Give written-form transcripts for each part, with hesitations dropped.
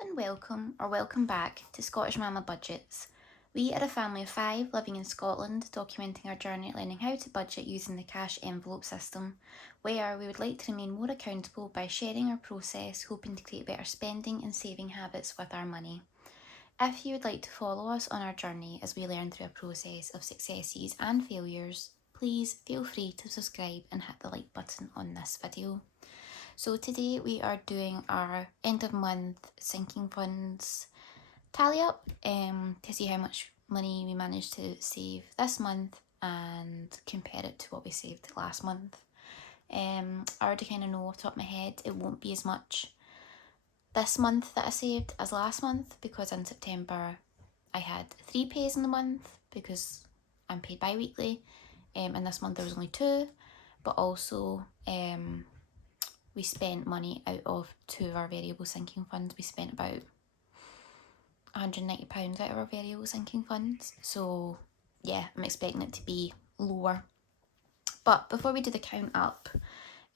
and welcome back to Scottish.Mama.Budgets. We are a family of 5 living in Scotland, documenting our journey learning how to budget using the cash envelope system, where we would like to remain more accountable by sharing our process, hoping to create better spending and saving habits with our money. If you would like to follow us on our journey as we learn through a process of successes and failures, please feel free to subscribe and hit the like button on this video. So today we are doing our end of month sinking funds tally up to see how much money we managed to save this month and compare it to what we saved last month. I already kind of know off the top of my head it won't be as much this month that I saved as last month, because in September I had 3 pays in the month because I'm paid bi-weekly, and this month there was only 2, but also we spent money out of 2 of our variable sinking funds. We spent about £190 out of our variable sinking funds. So yeah, I'm expecting it to be lower. But before we do the count up,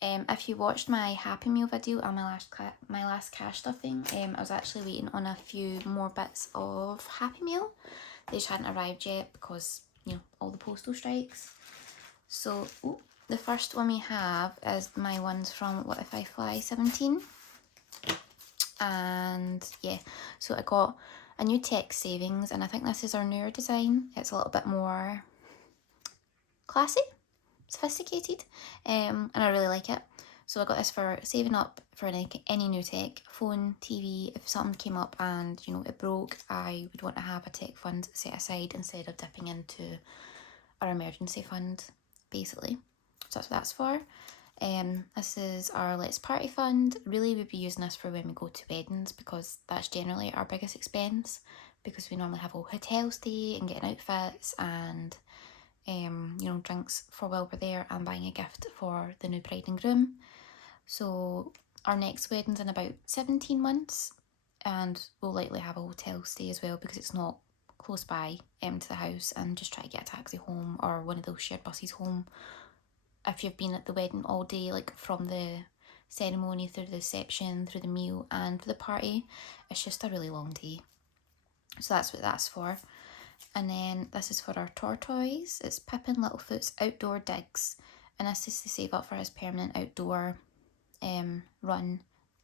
if you watched my Happy Meal video and my last cash stuffing, I was actually waiting on a few more bits of Happy Meal. They just hadn't arrived yet because, all the postal strikes. So, the first one we have is my ones from What If I Fly 17. And yeah, so I got a new text savings, and I think this is our newer design. It's a little bit more classy, sophisticated, and I really like it. So I got this for saving up for any new tech, phone, TV. If something came up and it broke, I would want to have a tech fund set aside instead of dipping into our emergency fund, basically. So that's what that's for. This is our Let's Party fund. Really, we'd be using this for when we go to weddings, because that's generally our biggest expense, because we normally have a hotel stay and getting outfits and drinks for while we're there and buying a gift for the new bride and groom. So our next wedding's in about 17 months, and we'll likely have a hotel stay as well, because it's not close by to the house, and just try to get a taxi home or one of those shared buses home if you've been at the wedding all day, like from the ceremony through the reception, through the meal and the party. It's just a really long day. So that's what that's for. And then this is for our tortoise. It's Pippin Littlefoot's outdoor digs, and this is to save up for his permanent outdoor run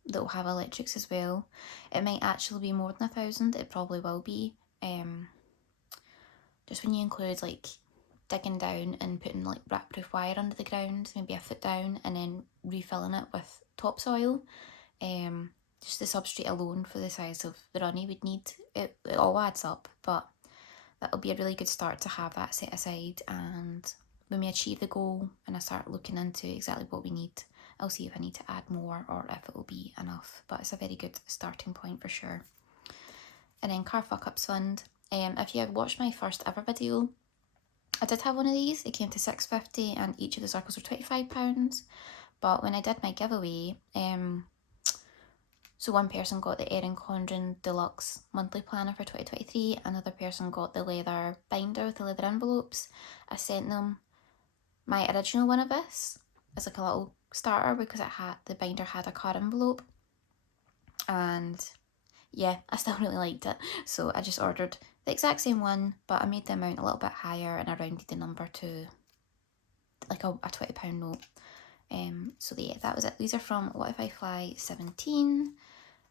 that will have electrics as well. It might actually be more than 1,000. It probably will be. Just when you include like digging down and putting like rat-proof wire under the ground, maybe a foot down, and then refilling it with topsoil. Just the substrate alone for the size of the runny we'd need, it all adds up, but that'll be a really good start to have that set aside. And when we achieve the goal and I start looking into exactly what we need, I'll see if I need to add more or if it will be enough, but it's a very good starting point for sure. And then car fuck-ups fund. If you had watched my first ever video, I did have one of these. It came to £6.50 and each of the circles were £25. But when I did my giveaway, so one person got the Erin Condren Deluxe Monthly Planner for 2023, another person got the leather binder with the leather envelopes. I sent them my original one of this as like a little starter, because the binder had a card envelope, and yeah, I still really liked it, so I just ordered the exact same one, but I made the amount a little bit higher and I rounded the number to like a £20 note. So yeah, that was it. These are from What If I Fly 17.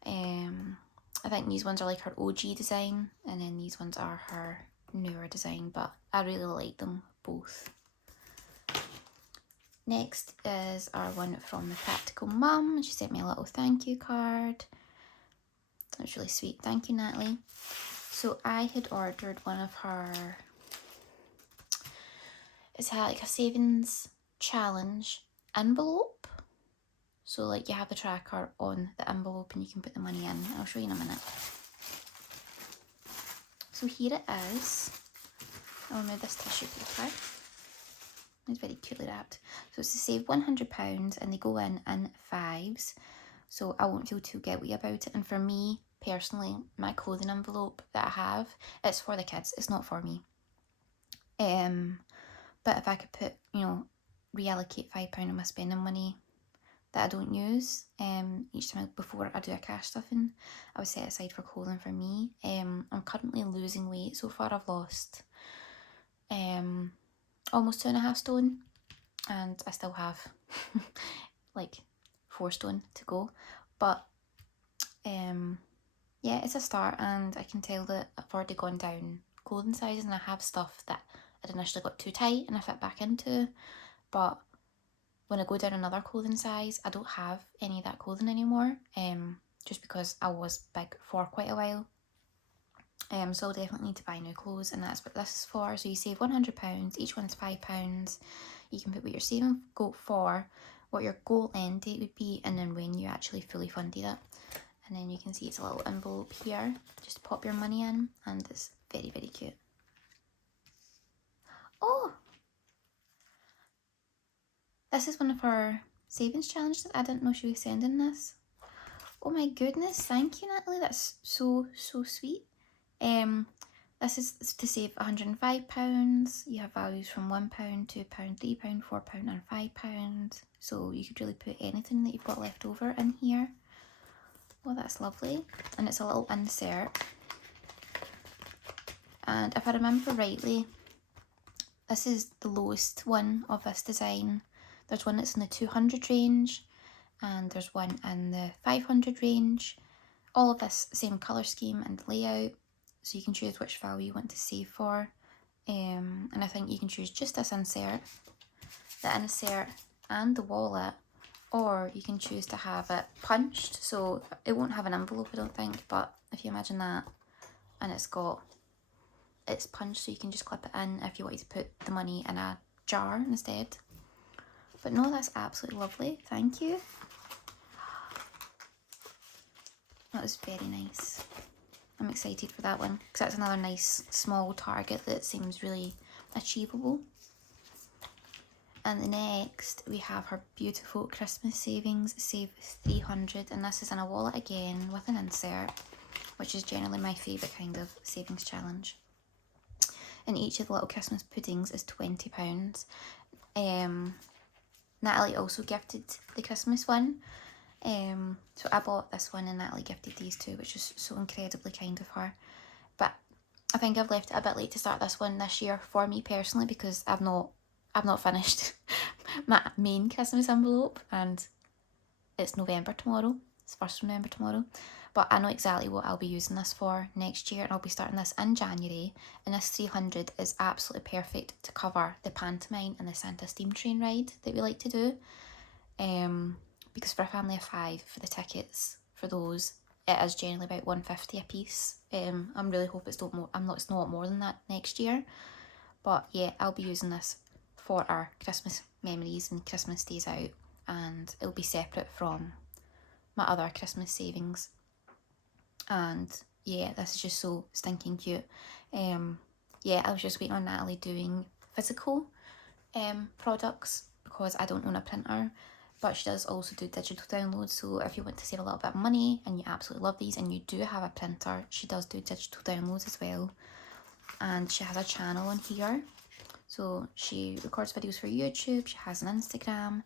I think these ones are like her OG design, and then these ones are her newer design, but I really like them both. Next is our one from the Practical Mum. She sent me a little thank you card. That's really sweet. Thank you, Natalie. So I had ordered one of her, it's like a savings challenge envelope. So like you have the tracker on the envelope and you can put the money in. I'll show you in a minute. So here it is. I'll remove this tissue paper. It's very cutely wrapped. So it's to save £100 and they go in 5s. So I won't feel too guilty about it. And for me, personally, my clothing envelope that I have, it's for the kids, it's not for me. But if I could put, reallocate £5 of my spending money, that I don't use. Each time before I do a cash stuffing, I would set aside for clothing for me. I'm currently losing weight. So far I've lost almost 2.5 stone, and I still have like 4 stone to go. But yeah, it's a start, and I can tell that I've already gone down clothing sizes, and I have stuff that I'd initially got too tight and I fit back into. But when I go down another clothing size, I don't have any of that clothing anymore, just because I was big for quite a while. So I'll definitely need to buy new clothes, and that's what this is for. So you save £100, each one's £5. You can put what you're saving for, what your goal end date would be, and then when you actually fully funded it. And then you can see it's a little envelope here, just pop your money in, and it's very, very cute. Oh! This is one of our savings challenges. I didn't know she was sending this. Oh my goodness, thank you, Natalie. That's so, so sweet. This is to save £105. You have values from £1, £2, £3, £4 and £5. So you could really put anything that you've got left over in here. Oh, that's lovely. And it's a little insert. And if I remember rightly, this is the lowest one of this design. There's one that's in the 200 range, and there's one in the 500 range. All of this same colour scheme and layout, so you can choose which value you want to save for. And I think you can choose just this insert, the insert and the wallet, or you can choose to have it punched, so it won't have an envelope, I don't think, but if you imagine that, and it's punched, so you can just clip it in if you wanted to put the money in a jar instead. But no, that's absolutely lovely, thank you. That was very nice. I'm excited for that one, because that's another nice small target that seems really achievable. And the next, we have her beautiful Christmas savings, save 300, and this is in a wallet again with an insert, which is generally my favourite kind of savings challenge. And each of the little Christmas puddings is £20. Natalie also gifted the Christmas one. So I bought this one and Natalie gifted these two, which is so incredibly kind of her. But I think I've left it a bit late to start this one this year for me personally, because I've not finished my main Christmas envelope, and it's November tomorrow. It's 1st November tomorrow. But I know exactly what I'll be using this for next year, and I'll be starting this in January. And this 300 is absolutely perfect to cover the pantomime and the Santa steam train ride that we like to do. Because for a family of 5, for the tickets for those, it is generally about £150 a piece. I'm really hoping it's not more than that next year. But yeah, I'll be using this for our Christmas memories and Christmas days out, and it'll be separate from my other Christmas savings. And yeah, this is just so stinking cute. Yeah, I was just waiting on Natalie doing physical products, because I don't own a printer, but she does also do digital downloads. So if you want to save a little bit of money and you absolutely love these and you do have a printer, she does do digital downloads as well. And she has a channel on here, so she records videos for YouTube, she has an Instagram,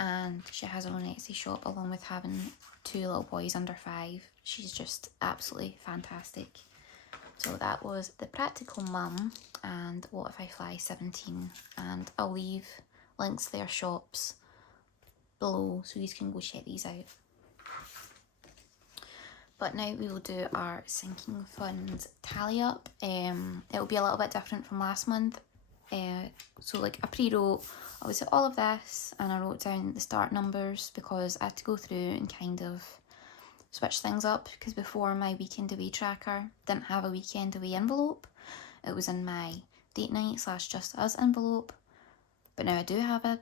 and she has her own Etsy shop, along with having 2 little boys under 5. She's just absolutely fantastic. So that was the Practical Mum and What If I Fly 17, and I'll leave links to their shops below so you can go check these out. But now we will do our sinking funds tally up. It will be a little bit different from last month. So like I pre-wrote obviously all of this, and I wrote down the start numbers because I had to go through and kind of switch things up, because before my weekend away tracker didn't have a weekend away envelope. It was in my date night / just us envelope, but now I do have a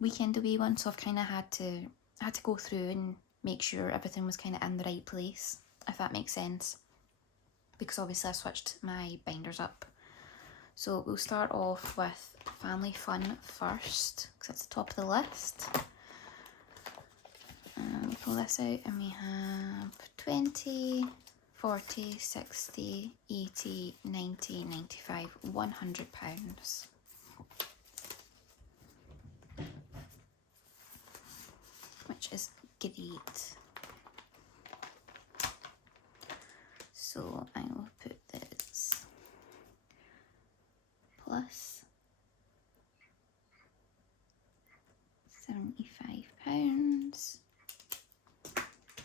weekend away one, so I've kind of had to go through and make sure everything was kind of in the right place, if that makes sense, because obviously I switched my binders up. So we'll start off with family fun first, because it's the top of the list. We pull this out and we have 20, 40, 60, 80, 90, 95, £100. which is great. So I will put this plus £75.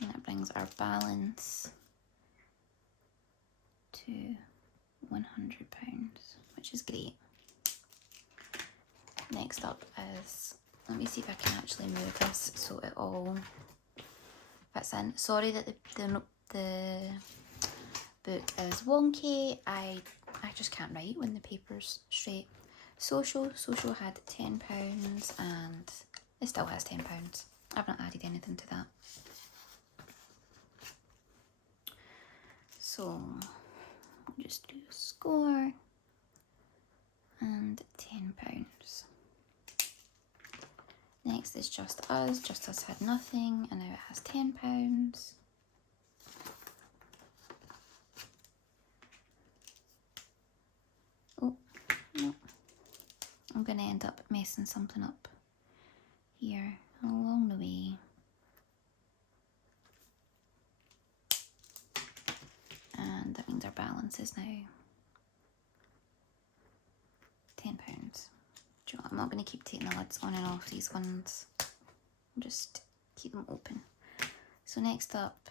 And that brings our balance to £100, which is great. Next up is, let me see if I can actually move this so it all fits in. Sorry that the book is wonky. I just can't write when the paper's straight. Social had £10 and it still has £10. I've not added anything to that. So I'll just do a score and £10. Next is Just Us. Just Us had nothing and now it has £10. Oh, no. I'm going to end up messing something up here along the way. And that means our balance is now £10. Do you know what? I'm not going to keep taking the lids on and off these ones. I'll just keep them open. So next up,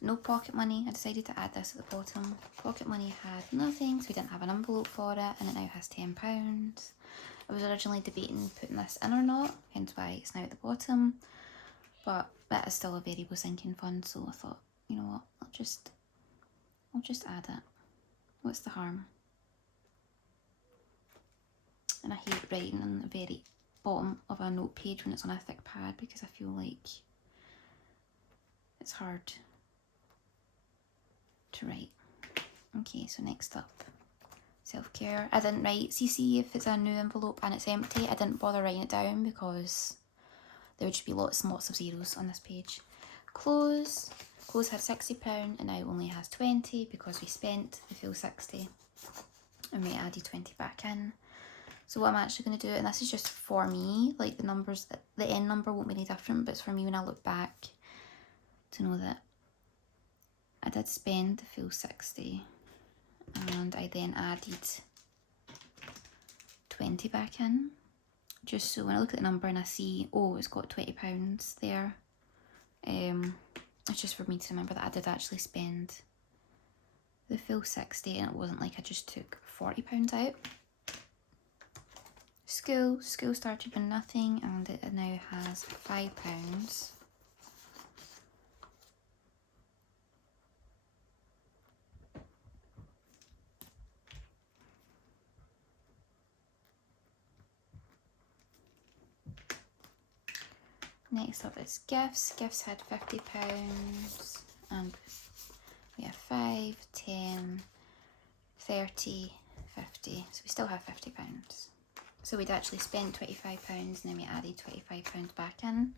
no pocket money. I decided to add this at the bottom. Pocket money had nothing, so we didn't have an envelope for it, and it now has £10. I was originally debating putting this in or not, hence why it's now at the bottom, but that is still a variable sinking fund, so I thought, you know what, I'll just add it. What's the harm? And I hate writing on the very bottom of a note page when it's on a thick pad because I feel like it's hard to write. Okay, so next up, self-care. I didn't write CC if it's a new envelope and it's empty. I didn't bother writing it down because there would just be lots and lots of zeros on this page. Clothes had £60 and now only has 20 because we spent the full 60 and we added 20 back in. So what I'm actually going to do, and this is just for me, like the numbers, the end number won't be any different, but it's for me when I look back to know that I did spend the full 60 and I then added 20 back in, just so when I look at the number and I see, oh, it's got £20 there, it's just for me to remember that I did actually spend the full 60 and it wasn't like I just took £40 out. School started with nothing and it now has £5. Next up is gifts. Gifts had £50 and we have 5, 10, 30, 50. So we still have £50. So we'd actually spent £25 and then we added £25 back in.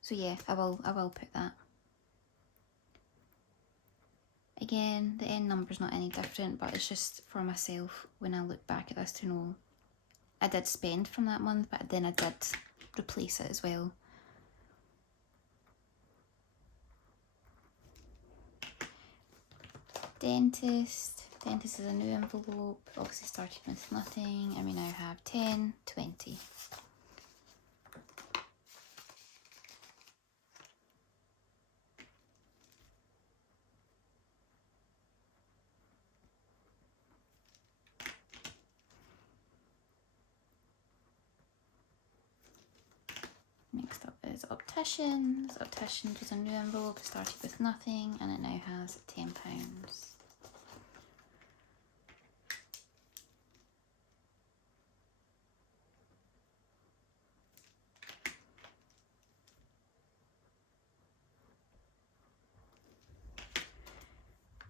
So yeah, I will put that. Again, the end number's not any different, but it's just for myself when I look back at this to know I did spend from that month, but then I did replace it as well. Dentist is a new envelope, obviously started with nothing, and we now have 10, 20. Next up is opticians. Opticians was a new envelope, started with nothing, and it now has £10.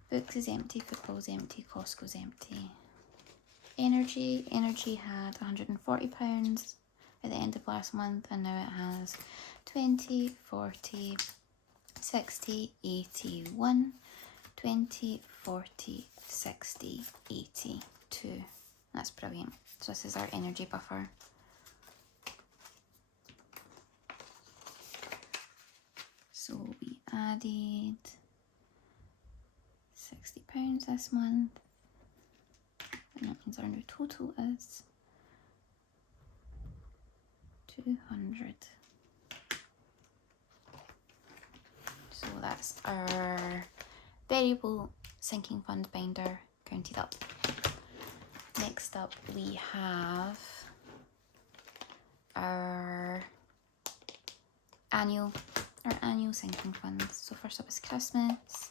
Books is empty, football's empty, Costco's empty. Energy had £140 at the end of last month and now it has 20, 40, 60, 81, 20, 40, 60, 82. That's brilliant. So this is our energy buffer. So we added £60 this month, and that means our new total is 200. So that's our variable sinking fund binder counted up. Next up we have our annual sinking funds. So first up is Christmas.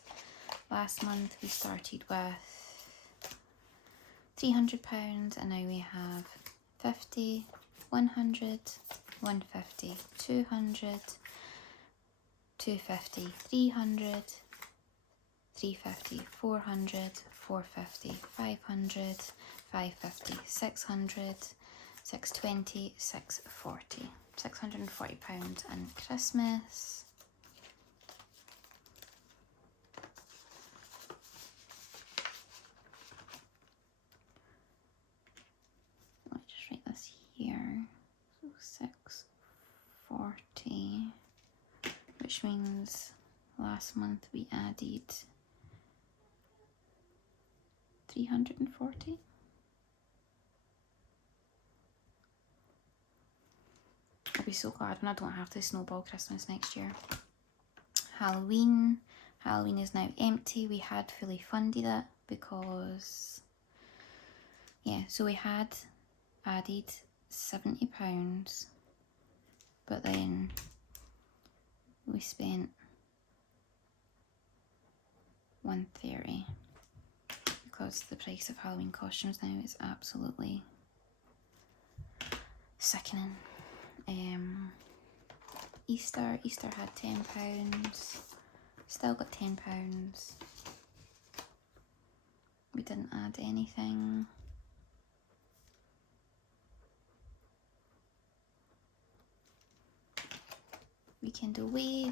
Last month we started with £300, and now we have 50, 100, 150, 200, 250, 300, 350, 400, 450, 500, 550, 600, 620, 640. £640 in Christmas. Let me just write this here. So 640, which means last month we added 340. I'll be so glad when I don't have to snowball Christmas next year. Halloween is now empty. We had fully funded it because, yeah, so we had added £70, but then we spent £130 because the price of Halloween costumes now is absolutely sickening. Easter had £10, still got £10. We didn't add anything. Weekend away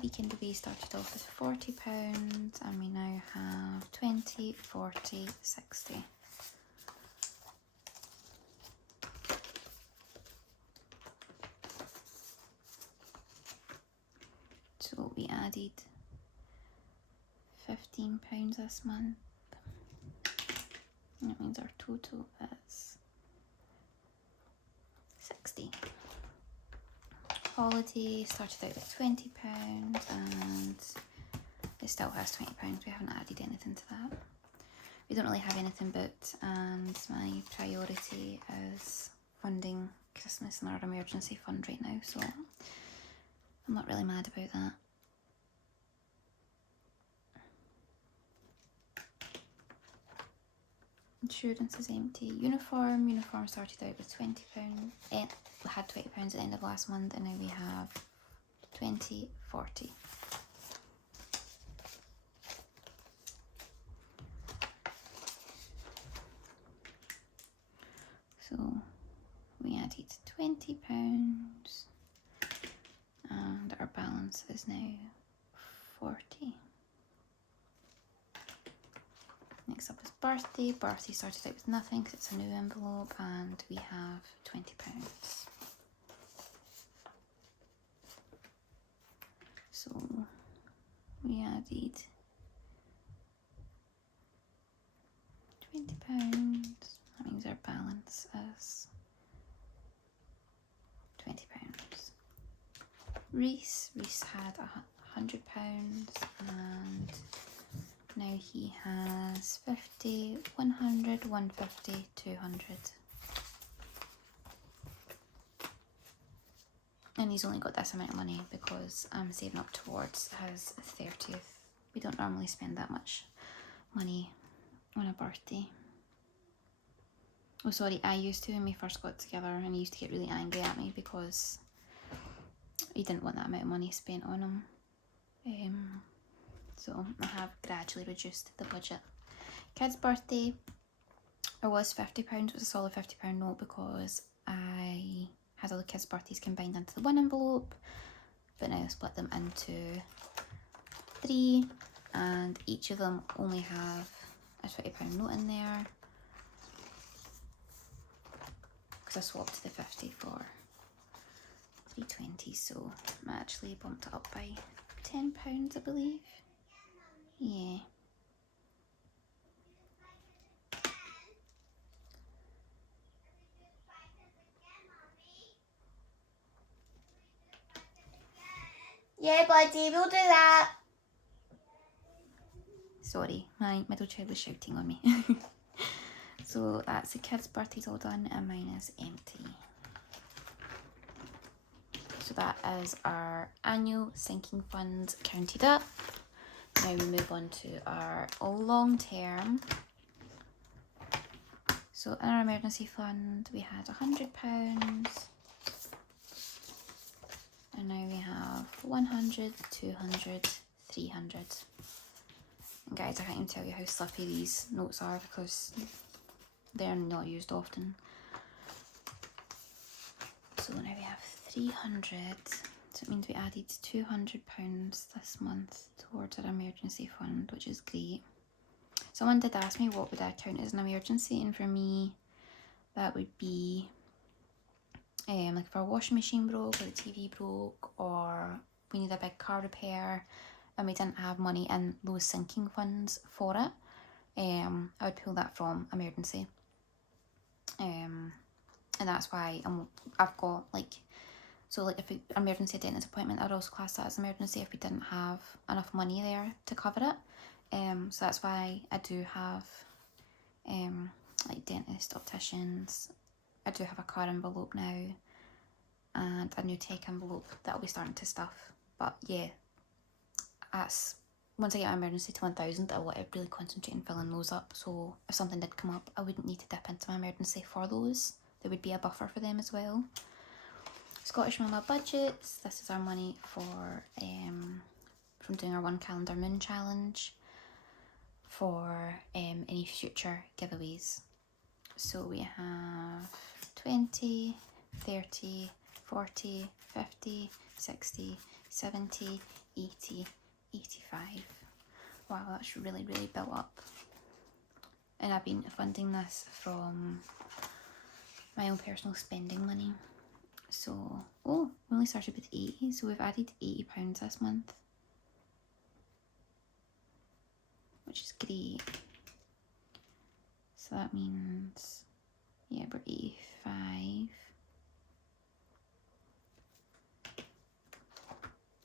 started off with £40, and we now have 20, 40, 60. So we added £15 this month. And that means our total is 60. Holiday started out with £20, and it still has £20. We haven't added anything to that. We don't really have anything booked, and my priority is funding Christmas and our emergency fund right now, so I'm not really mad about that. Insurance is empty. Uniform started out with £20. We had £20 at the end of last month, and now we have 20, 40. So we added £20, and our balance is now 40. Next up is birthday. Birthday started out with nothing because it's a new envelope, and we have £20. So we added £20. That means our balance is £20. Reese had £100, and now he has 50, 100, 150, 200. And he's only got this amount of money because I'm saving up towards his 30th. We don't normally spend that much money on a birthday. Oh, sorry, I used to when we first got together, and he used to get really angry at me because he didn't want that amount of money spent on him. So I have gradually reduced the budget. Kid's birthday, it was £50. It was a solid £50 note because I had all the kids' birthdays combined into the one envelope, but now I've split them into 3, and each of them only have a £20 note in there because I swapped the 50 for 320, so I actually bumped it up by £10, I believe. Yeah. Yeah, buddy, we'll do that. Sorry, my middle child was shouting on me. So that's the kids' birthdays all done and mine is empty. So that is our annual sinking funds counted up. Now we move on to our long term. So in our emergency fund we had £100 and now we have 100, 200, 300. And guys, I can't even tell you how slippy these notes are because they're not used often. So now we have 300, so it means we added £200 this month towards our emergency fund, which is great. Someone did ask me what would I count as an emergency, and for me that would be like if our washing machine broke or the TV broke or we need a big car repair and we didn't have money in those sinking funds for it, I would pull that from emergency. And that's why I've got like, so like if an emergency dentist appointment, I'd also class that as emergency if we didn't have enough money there to cover it. So that's why I do have like dentist, opticians. I do have a car envelope now and a new tech envelope that I'll be starting to stuff. But yeah, that's once I get my emergency to 1000, I want to really concentrate on filling those up. So if something did come up, I wouldn't need to dip into my emergency for those. There would be a buffer for them as well. Scottish.Mama.Budgets. This is our money for from doing our 1 calendar moon challenge for any future giveaways. So we have 20, 30, 40, 50, 60, 70, 80, 85. Wow, that's really built up. And I've been funding this from my own personal spending money. So, oh, we only started with 80, so we've added £80 this month, which is great. So that means, yeah, we're 85.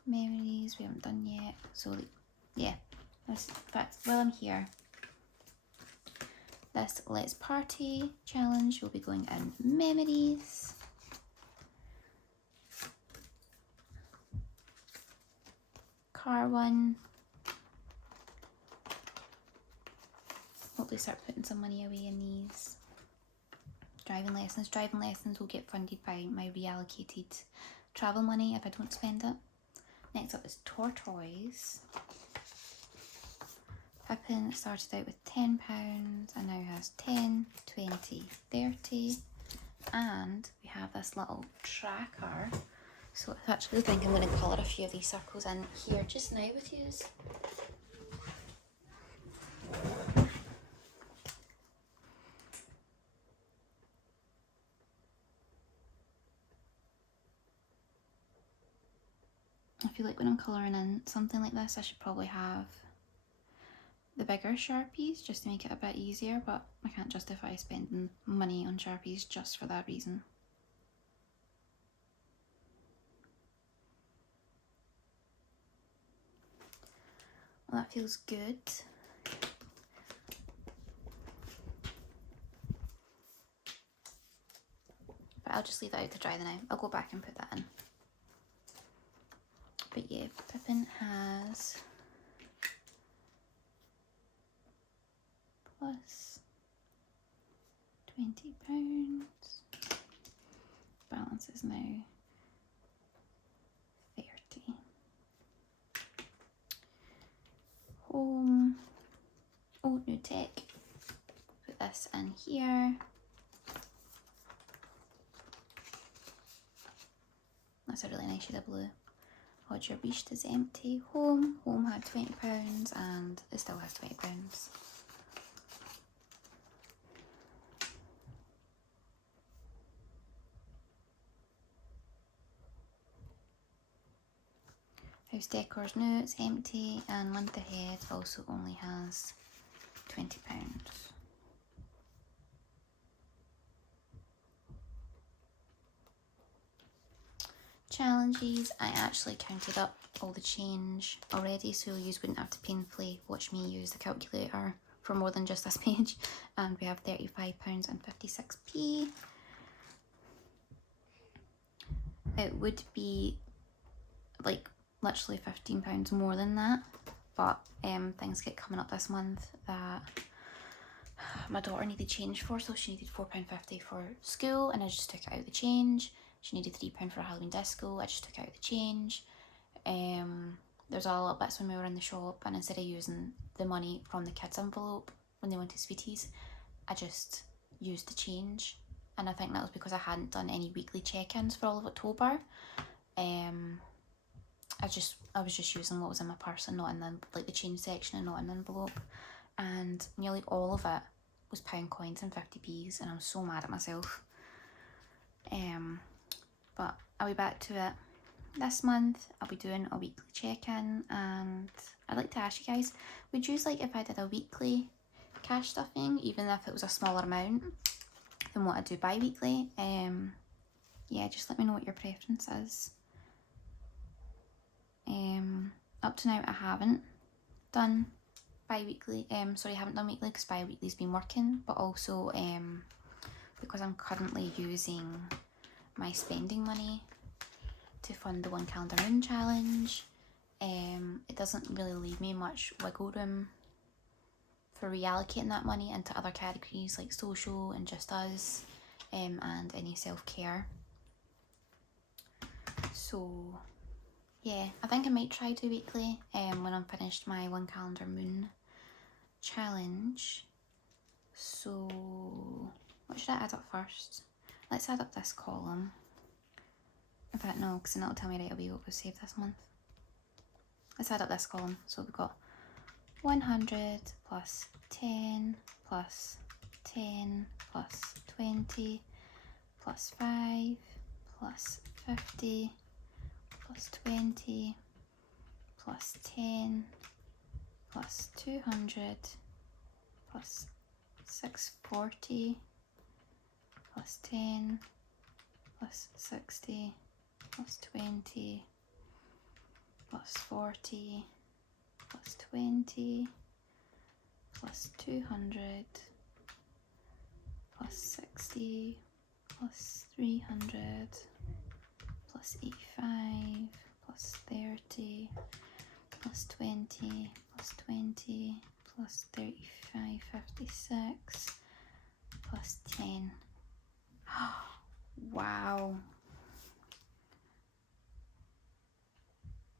Memories, we haven't done yet. So, yeah, this, in fact, while I'm here, this Let's Party challenge will be going in memories. Car one. Hopefully start putting some money away in these. Driving lessons will get funded by my reallocated travel money if I don't spend it. Next up is Tortoise. Pippin started out with £10 and now has 10, 20, 30, and we have this little tracker. So I actually think I'm going to colour a few of these circles in here just now with yous. I feel like when I'm colouring in something like this, I should probably have the bigger Sharpies just to make it a bit easier, but I can't justify spending money on Sharpies just for that reason. Well, that feels good. But I'll just leave that out to dry the now. I'll go back and put that in. But yeah, Pippin has plus £20. Balance is now 30. Home. Oh, new tech. Put this in here. That's a really nice shade of blue. Roger Beast is empty. Home had £20 and it still has £20. House decor's new, it's empty, and month ahead also only has £20. Challenges, I actually counted up all the change already, so you wouldn't have to painfully watch me use the calculator for more than just this page. And we have £35.56. It would be like literally £15 more than that, but things get coming up this month that my daughter needed change for, so she needed £4.50 for school, and I just took it out of the change. She needed £3 for a Halloween disco, I just took it out of the change. There's all little bits when we were in the shop, and instead of using the money from the kids' envelope when they wanted sweeties, I just used the change. And I think that was because I hadn't done any weekly check-ins for all of October. I was just using what was in my purse and not in the change section and not in the envelope. And nearly all of it was pound coins and 50p's, and I was so mad at myself. But I'll be back to it this month. I'll be doing a weekly check-in, and I'd like to ask you guys, would you like if I did a weekly cash stuffing, even if it was a smaller amount than what I do bi-weekly? Yeah, just let me know what your preference is. Up to now I haven't done bi-weekly, I haven't done weekly because bi-weekly's been working, but also because I'm currently using my spending money to fund the 1 calendar moon challenge, it doesn't really leave me much wiggle room for reallocating that money into other categories like social and just us, and any self-care. So yeah, I think I might try do weekly when I'm finished my 1 calendar moon challenge. So what should I add up first? Let's add up this column. In fact, no, because then it'll tell me right away what we've saved this month. Let's add up this column. So we've got 100 plus 10 plus 10 plus 20 plus 5 plus 50 plus 20 plus 10 plus 200 plus 640 plus 10 plus 60 plus 20 plus 40 plus 20 plus 200 plus 60 plus 300 plus 85 plus 30 plus 20 plus 20 plus 35.56 plus 10. Wow.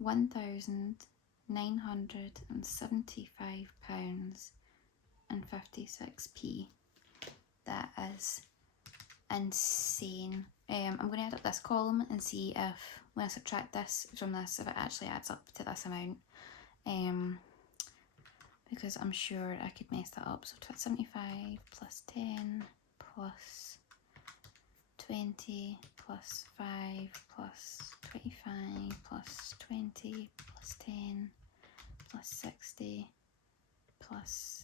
£1,975.56. That is insane. I'm going to add up this column and see if, when I subtract this from this, if it actually adds up to this amount. Because I'm sure I could mess that up. So 75 plus 10 plus 20 plus 5 plus 25 plus 20 plus 10 plus 60 plus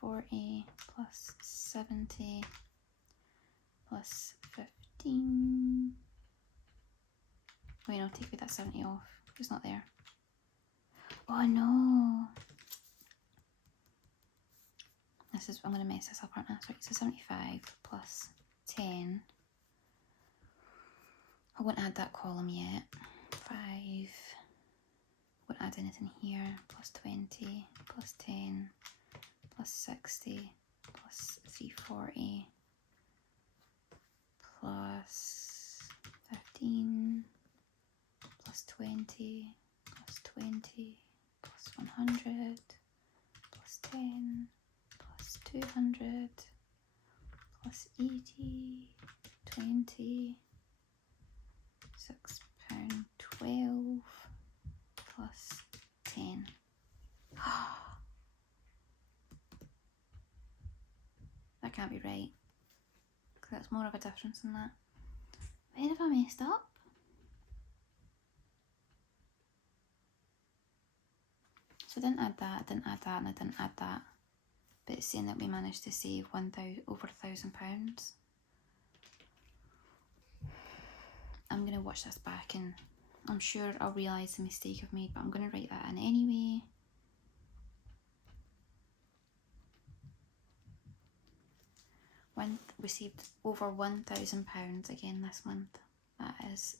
340 plus 70 plus 15. Wait, no, take that 70 off. It's not there. Oh no. I'm going to mess this up, aren't I? Sorry, so 75 plus 10. I won't add that column yet. 5. Won't add anything here. Plus 20, plus 10, plus 60, plus 340, plus 15, plus 20, plus 20, plus 100, plus 10, plus 200, plus 80, 20, £6.12 plus 10. That can't be right, because that's more of a difference than that. Where have I messed up? So I didn't add that, and I didn't add that. But it's saying that we managed to save over £1,000. I'm going to watch this back and I'm sure I'll realise the mistake I've made, but I'm going to write that in anyway. Received over £1,000 again this month. That is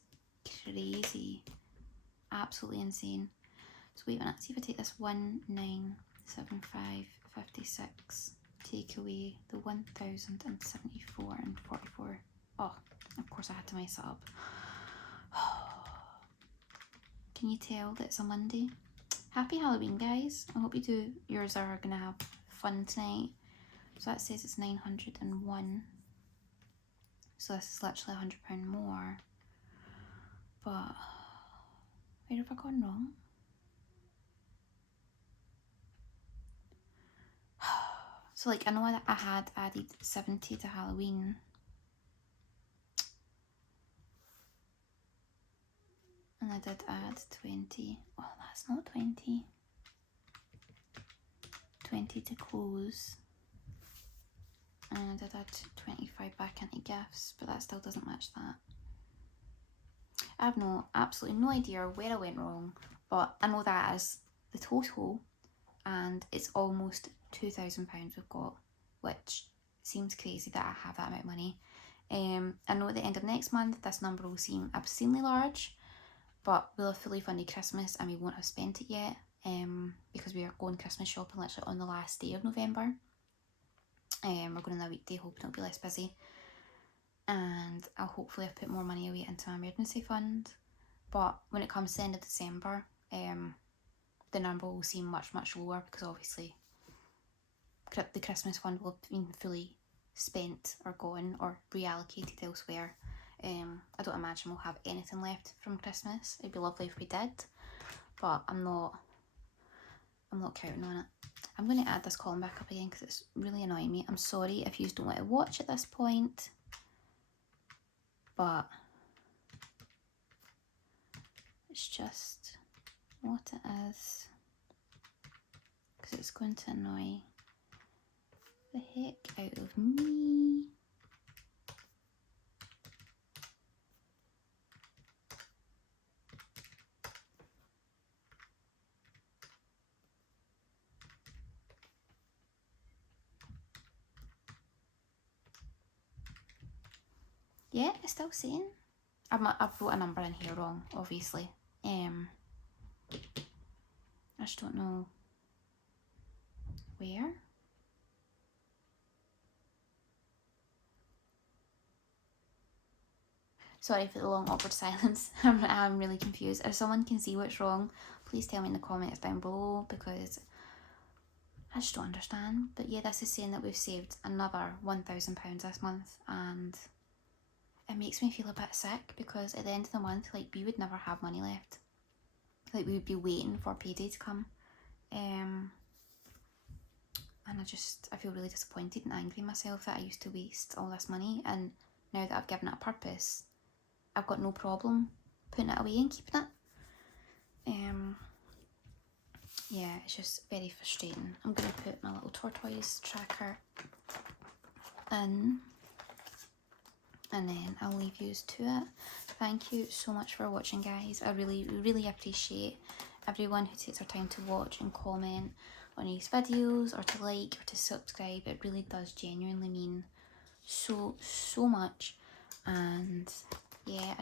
crazy. Absolutely insane. So wait a minute, see if I take this 1975.56, take away the 1,074.44. Oh, of course I had to mess it up. Can you tell that it's a Monday? Happy Halloween, guys. I hope yours are gonna have fun tonight. So that says it's 901. So this is literally £100 more. But where have I gone wrong? So like, I know that I had added 70 to Halloween. And I did add 20. Oh, that's not 20. 20 to close. And I did add 25 back into gifts, but that still doesn't match that. I have absolutely no idea where I went wrong, but I know that is the total, and it's almost £2,000 we've got, which seems crazy that I have that amount of money. I know at the end of next month this number will seem obscenely large, but we'll have fully funded Christmas and we won't have spent it yet, because we are going Christmas shopping literally on the last day of November. We're going on a weekday hoping it'll be less busy, and I'll hopefully have put more money away into my emergency fund. But when it comes to the end of December, the number will seem much, much lower, because obviously the Christmas fund will have been fully spent or gone or reallocated elsewhere. I don't imagine we'll have anything left from Christmas. It'd be lovely if we did, but I'm not counting on it. I'm going to add this column back up again because it's really annoying me. I'm sorry if you don't want to watch at this point, but it's just what it is, because it's going to annoy the heck out of me. Yeah, it's still saying. I've wrote a number in here wrong, obviously. I just don't know where. Sorry for the long awkward silence. I'm really confused. If someone can see what's wrong, please tell me in the comments down below, because I just don't understand. But yeah, this is saying that we've saved another £1,000 this month, and it makes me feel a bit sick, because at the end of the month, like, we would never have money left. Like, we would be waiting for payday to come. And I feel really disappointed and angry myself that I used to waste all this money, and now that I've given it a purpose, I've got no problem putting it away and keeping it. Yeah, it's just very frustrating. I'm going to put my little tortoise tracker in, and then I'll leave you to it. Thank you so much for watching, guys. I really, really appreciate everyone who takes their time to watch and comment on these videos, or to like, or to subscribe. It really does genuinely mean so much. And yeah,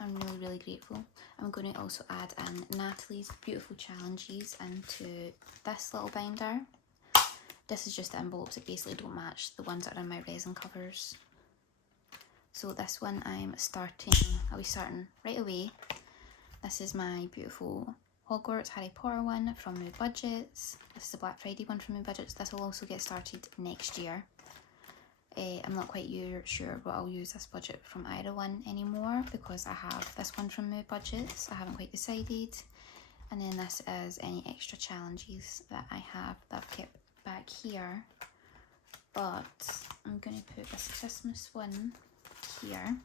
I'm really, really grateful. I'm going to also add in Natalie's beautiful challenges into this little binder. This is just the envelopes that basically don't match the ones that are in my resin covers. So this one I'll be starting right away. This is my beautiful Hogwarts Harry Potter one from Budgets. This is the Black Friday one from Budgets. This will also get started next year. I'm not quite sure what I'll use this budget from either one anymore, because I have this one from Budgets. I haven't quite decided. And then this is any extra challenges that I have that I've kept back here. But I'm going to put this Christmas one here,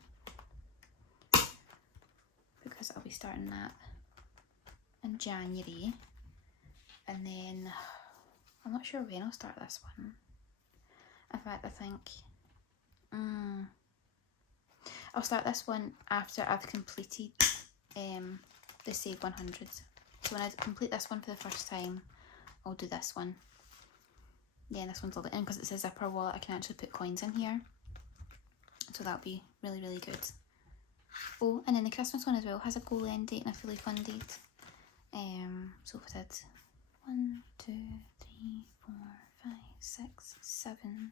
because I'll be starting that in January. And then I'm not sure when I'll start this one. In fact, I think I'll start this one after I've completed the Save 100. So when I complete this one for the first time, I'll do this one. Yeah, this one's lovely. And because it's a zipper wallet, I can actually put coins in here. So that'll be really, really good. Oh, and then the Christmas one as well has a goal end date and a fully funded. So if I did 1, 2, 3, 4, 5, 6, 7,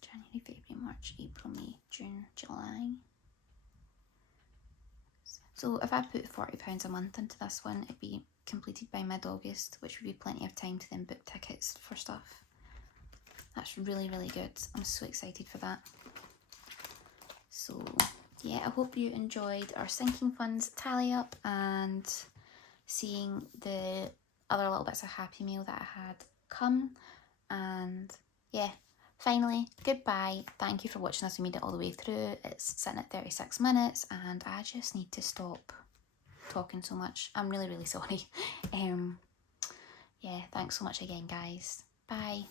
January, February, March, April, May, June, July. So if I put £40 a month into this one, it'd be completed by mid-August, which would be plenty of time to then book tickets for stuff. That's really, really good. I'm so excited for that. So yeah, I hope you enjoyed our sinking funds tally up and seeing the other little bits of Happy Meal that I had come. And yeah, finally, goodbye. Thank you for watching this. We made it all the way through. It's sitting at 36 minutes and I just need to stop talking so much. I'm really, really sorry. Yeah, thanks so much again, guys. Bye.